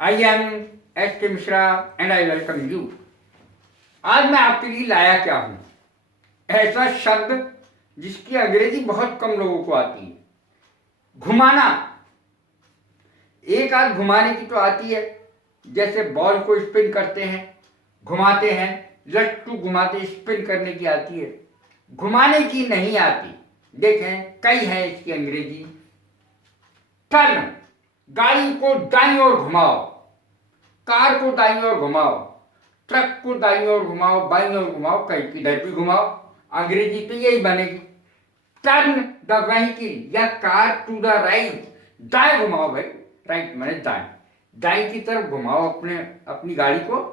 I am S के Mishra and I welcome you. आज मैं आपके लिए लाया क्या हूं, ऐसा शब्द जिसकी अंग्रेजी बहुत कम लोगों को आती है। घुमाना। एक आध घुमाने की तो आती है, जैसे बॉल को स्पिन करते हैं, घुमाते हैं, लट्टू घुमाते स्पिन करने की आती है। घुमाने की नहीं आती। देखें, कई है इसकी अंग्रेजी। टर्न। गाड़ी को दाईं ओर घुमाओ, कार को दाईं ओर घुमाओ, ट्रक को दाईं ओर घुमाओ, बाईं ओर घुमाओ, कहीं किधर भी घुमाओ, अंग्रेजी तो यही बनेगी। टर्न द व्हीकल या कार टू द राइट। दाएं घुमाओ भाई, राइट माने दाएं, दाएं की तरफ घुमाओ अपनी गाड़ी को।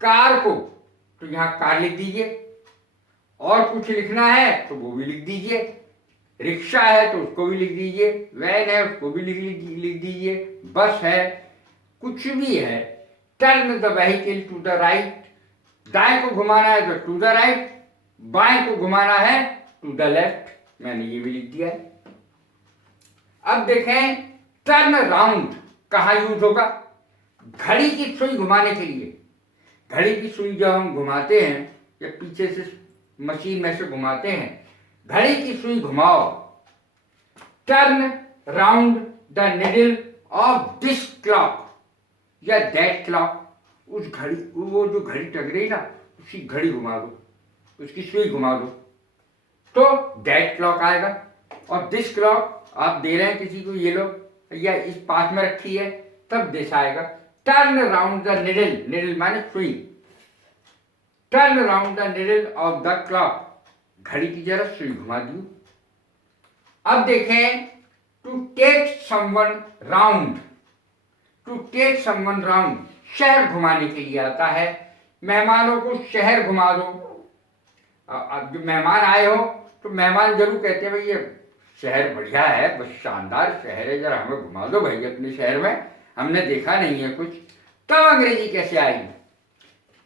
कार को तो यहां कार लिख दीजिए, और कुछ लिखना है तो वो भी लिख दीजिए। रिक्शा है तो उसको भी लिख दीजिए, वैन है उसको भी लिख दीजिए, बस है, कुछ भी है। Turn the vehicle to the right. दाएं को घुमाना है तो टू द राइट, बाएं को घुमाना है टू द लेफ्ट। मैंने ये भी लिख दिया है। अब देखें, टर्न राउंड कहाँ यूज होगा? घड़ी की सुई घुमाने के लिए। घड़ी की सुई जब हम घुमाते हैं या पीछे से मशीन में से घुमाते हैं, घड़ी की सुई घुमाओ। Turn round the needle of this clock या दैट क्लॉक। उस घड़ी, वो जो घड़ी टक रही ना, उसी घड़ी घुमा दो, उसकी सुई घुमा दो तो दैट क्लॉक आएगा। और दिस क्लॉक आप दे रहे हैं किसी को, ये लो, या इस पास में रखी है, तब दिस आएगा। Turn round the needle, needle माने सुई। Turn round the needle of the clock, घड़ी की जरा सुई घुमा दी। अब देखें, to take someone round. To take someone round शहर घुमाने के लिए आता है। मेहमानों को शहर घुमा दो। अब जो मेहमान आए हो तो मेहमान जरूर कहते हैं भाई ये शहर बढ़िया है, बस शानदार शहर है, जरा हमें घुमा दो भाई अपने शहर में, हमने देखा नहीं है कुछ। तब अंग्रेजी कैसे आएगी?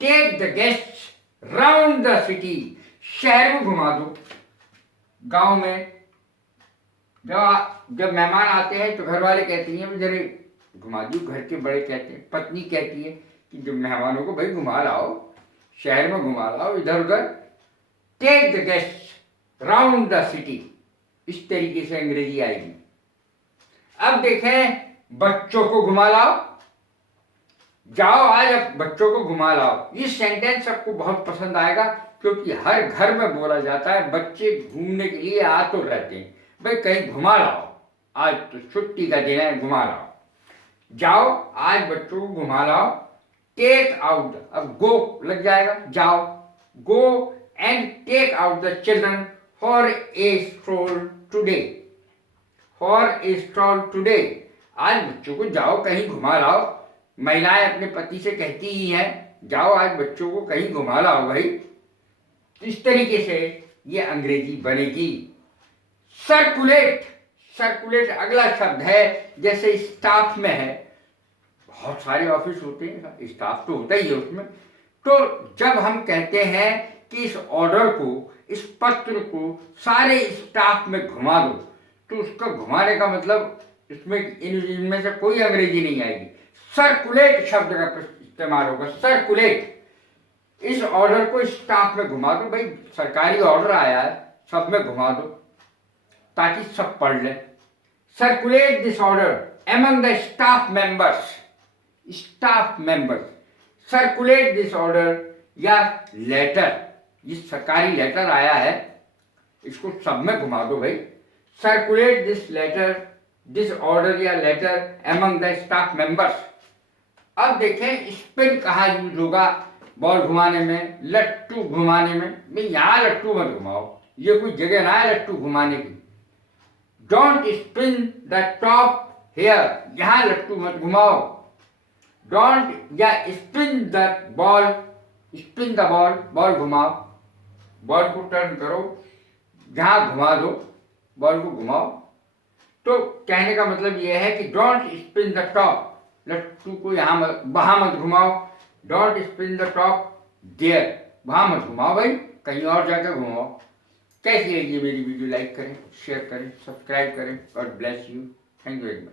Take the guest round the city, शहर में घुमा दो। गांव में जब मेहमान आते हैं तो घर वाले कहते हैं जरा घुमा दो, घर के बड़े कहते हैं, पत्नी कहती है कि जब मेहमानों को भाई घुमा लाओ, शहर में घुमा लाओ, इधर उधर। Take the guest round the city, इस तरीके से अंग्रेजी आएगी। अब देखें, बच्चों को घुमा लाओ। जाओ आज अब बच्चों को घुमा लाओ। ये सेंटेंस सबको बहुत पसंद आएगा, क्योंकि हर घर में बोला जाता है। बच्चे घूमने के लिए आ तो रहते हैं, भाई कहीं घुमा लाओ, आज तो छुट्टी का दिन है, घुमा लाओ। जाओ आज बच्चों को घुमा लाओ। टेक आउट, अब गो लग जाएगा, जाओ। Go and take out the children for a stroll today. For a stroll today, आज बच्चों को जाओ कहीं घुमा लाओ। महिलाएं अपने पति से कहती ही हैं, जाओ आज बच्चों को कहीं घुमा लाओ भाई। इस तरीके से ये अंग्रेजी बनेगी। सर्कुलेट, सर्कुलेट अगला शब्द है। जैसे स्टाफ में है, बहुत सारे ऑफिस होते हैं, स्टाफ तो होता ही है उसमें। तो जब हम कहते हैं कि इस ऑर्डर को, इस पत्र को सारे स्टाफ में घुमा दो, तो उसका घुमाने का मतलब इसमें इनमें से कोई अंग्रेजी नहीं आएगी। सर्कुलेट शब्द का इस्तेमाल होगा। सर्कुलेट, इस ऑर्डर को स्टाफ में घुमा दो, भाई सरकारी ऑर्डर आया है, सब में घुमा दो ताकि सब पढ़ लें। Circulate this order among the staff members. Staff members. Circulate this order या लेटर, ये सरकारी लेटर आया है, इसको सब में घुमा दो भाई। Circulate this letter, this order या letter among the staff members. अब देखें, स्पिन कहाँ यूज होगा? बॉल घुमाने में, लट्टू घुमाने में। भाई यहाँ लट्टू मत घुमाओ, ये कोई जगह ना है लट्टू घुमाने की। Don't spin the top here, यहाँ लट्टू मत घुमाओ। डोंट या spin the ball, spin the ball, ball घुमाओ, बॉल को टर्न करो, जहाँ घुमा दो, बॉल को घुमाओ। तो कहने का मतलब यह है कि डोंट स्पिन द टॉप, लट्टू को यहाँ मत, वहाँ मत घुमाओ। Don't spin the top there, वहाँ मत घुमाओ भाई, कहीं और जाकर घुमाओ। कैसी लगी मेरी वीडियो? लाइक करें, शेयर करें, सब्सक्राइब करें। God bless you. Thank you very much.